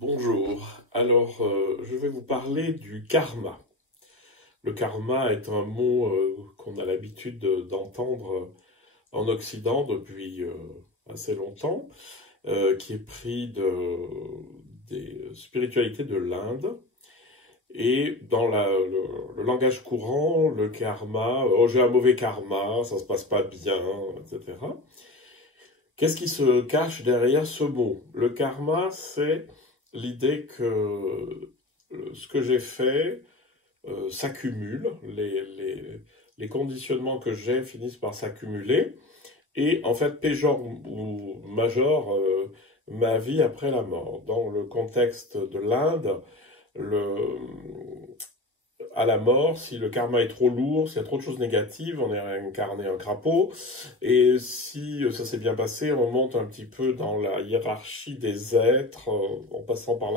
Bonjour, alors je vais vous parler du karma. Le karma est un mot qu'on a l'habitude d'entendre en Occident depuis assez longtemps, qui est pris des spiritualités de l'Inde. Et dans le langage courant, le karma, oh j'ai un mauvais karma, ça se passe pas bien, etc. Qu'est-ce qui se cache derrière ce mot? Le karma, c'est l'idée que ce que j'ai fait s'accumule, les conditionnements que j'ai finissent par s'accumuler, et en fait péjore ou majore ma vie après la mort. Dans le contexte de l'Inde, le, à la mort, si le karma est trop lourd, s'il y a trop de choses négatives, on est réincarné en crapaud. Et si ça s'est bien passé, on monte un petit peu dans la hiérarchie des êtres, en passant par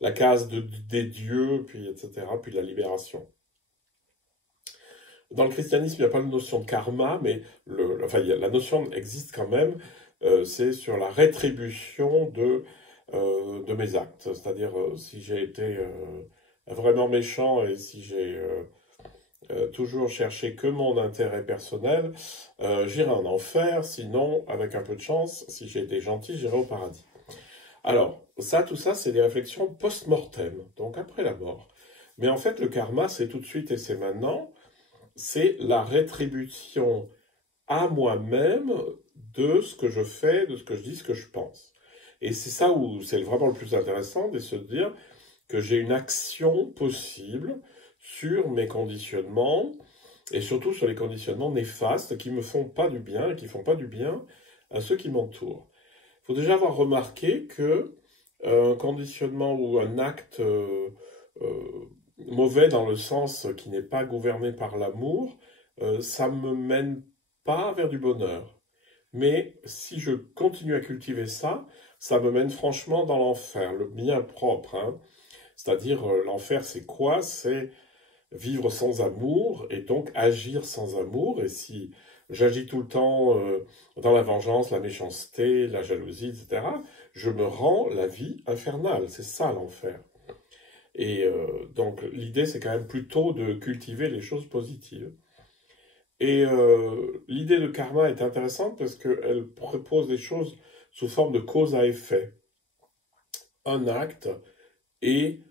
la case des dieux, puis etc., puis la libération. Dans le christianisme, il n'y a pas de notion de karma, mais enfin, la notion existe quand même, c'est sur la rétribution de mes actes. C'est-à-dire, si j'ai été vraiment méchant et si j'ai toujours cherché que mon intérêt personnel, j'irai en enfer, sinon, avec un peu de chance, si j'ai été gentil, j'irai au paradis. Alors, tout ça, c'est des réflexions post-mortem, donc après la mort. Mais en fait, le karma, c'est tout de suite et c'est maintenant, c'est la rétribution à moi-même de ce que je fais, de ce que je dis, ce que je pense. Et c'est ça où c'est vraiment le plus intéressant, de se dire que j'ai une action possible sur mes conditionnements, et surtout sur les conditionnements néfastes qui me font pas du bien et qui font pas du bien à ceux qui m'entourent. Il faut déjà avoir remarqué que un conditionnement ou un acte mauvais dans le sens qui n'est pas gouverné par l'amour, ça me mène pas vers du bonheur. Mais si je continue à cultiver ça, ça me mène franchement dans l'enfer, le bien propre, hein. C'est-à-dire, l'enfer, c'est quoi? C'est vivre sans amour et donc agir sans amour. Et si j'agis tout le temps dans la vengeance, la méchanceté, la jalousie, etc., je me rends la vie infernale. C'est ça l'enfer. Et donc l'idée, c'est quand même plutôt de cultiver les choses positives. Et l'idée de karma est intéressante parce qu'elle propose des choses sous forme de cause à effet. Un acte et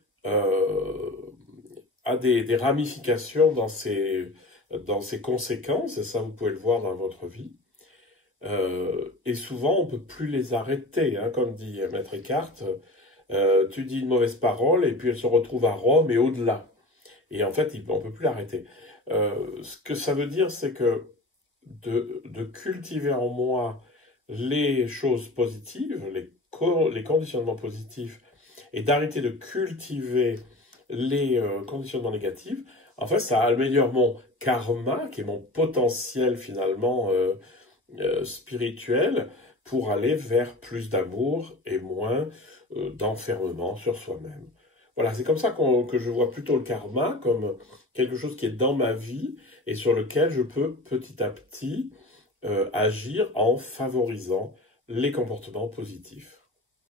a des ramifications dans ses conséquences, et ça vous pouvez le voir dans votre vie. Et souvent, on ne peut plus les arrêter, hein, comme dit Maître Eckhart. Tu dis une mauvaise parole et puis elle se retrouve à Rome et au-delà. Et en fait, on ne peut plus l'arrêter. Ce que ça veut dire, c'est que de cultiver en moi les choses positives, les conditionnements positifs, et d'arrêter de cultiver les conditionnements négatifs, en fait, ça améliore mon karma, qui est mon potentiel finalement spirituel, pour aller vers plus d'amour et moins d'enfermement sur soi-même. Voilà, c'est comme ça que je vois plutôt le karma, comme quelque chose qui est dans ma vie et sur lequel je peux petit à petit agir en favorisant les comportements positifs.